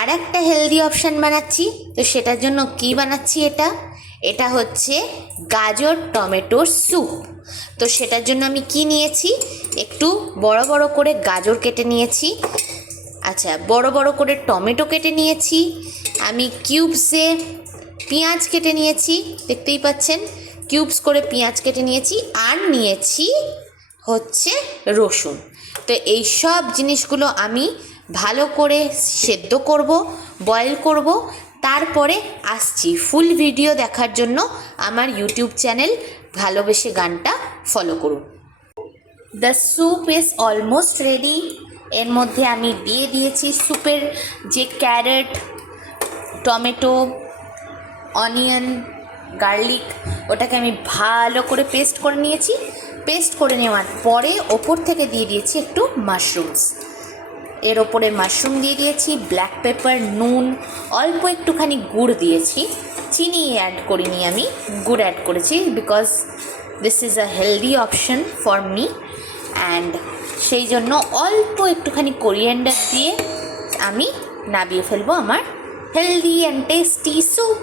আর একটা healthy option বানাচ্ছি। তো সেটার জন্য কি বানাচ্ছি, এটা হচ্ছে গাজর টমেটোর স্যুপ। তো সেটার জন্য আমি কি নিয়েছি, একটু বড় বড় করে গাজর কেটে নিয়েছি, আচ্ছা বড় বড় করে টমেটো কেটে নিয়েছি, আমি কিউবসে পেঁয়াজ কেটে নিয়েছি, দেখতেই পাচ্ছেন কিউবস করে পেঁয়াজ কেটে নিয়েছি, আর নিয়েছি হচ্ছে রসুন। তো এই সব জিনিসগুলো আমি ভালো করে সেদ্ধ করব, বয়েল করব, তারপরে আসছি। ফুল ভিডিও দেখার জন্য আমার ইউটিউব চ্যানেল ভালোবেসে গানটা ফলো করুন। The soup is almost ready. এর মধ্যে আমি দিয়ে দিয়েছি স্যুপের যে ক্যারেট, টমেটো, অনিয়ন, গার্লিক, ওটাকে আমি ভালো করে পেস্ট করে নিয়েছি। পেস্ট করে নেওয়ার পরে ওপর থেকে দিয়ে দিয়েছি একটু মাশরুমস, এর ওপরে মাশরুম দিয়ে দিয়েছি, ব্ল্যাক পেপার, নুন, অল্প একটুখানি গুড় দিয়েছি, চিনি অ্যাড করিনি, আমি গুড় অ্যাড করেছি because this is a healthy option for me, and সেই জন্য অল্প একটুখানি কোরিয়েন্ডার দিয়ে আমি নাবিয়ে ফেলবো আমার হেলদি অ্যান্ড টেস্টি স্যুপ।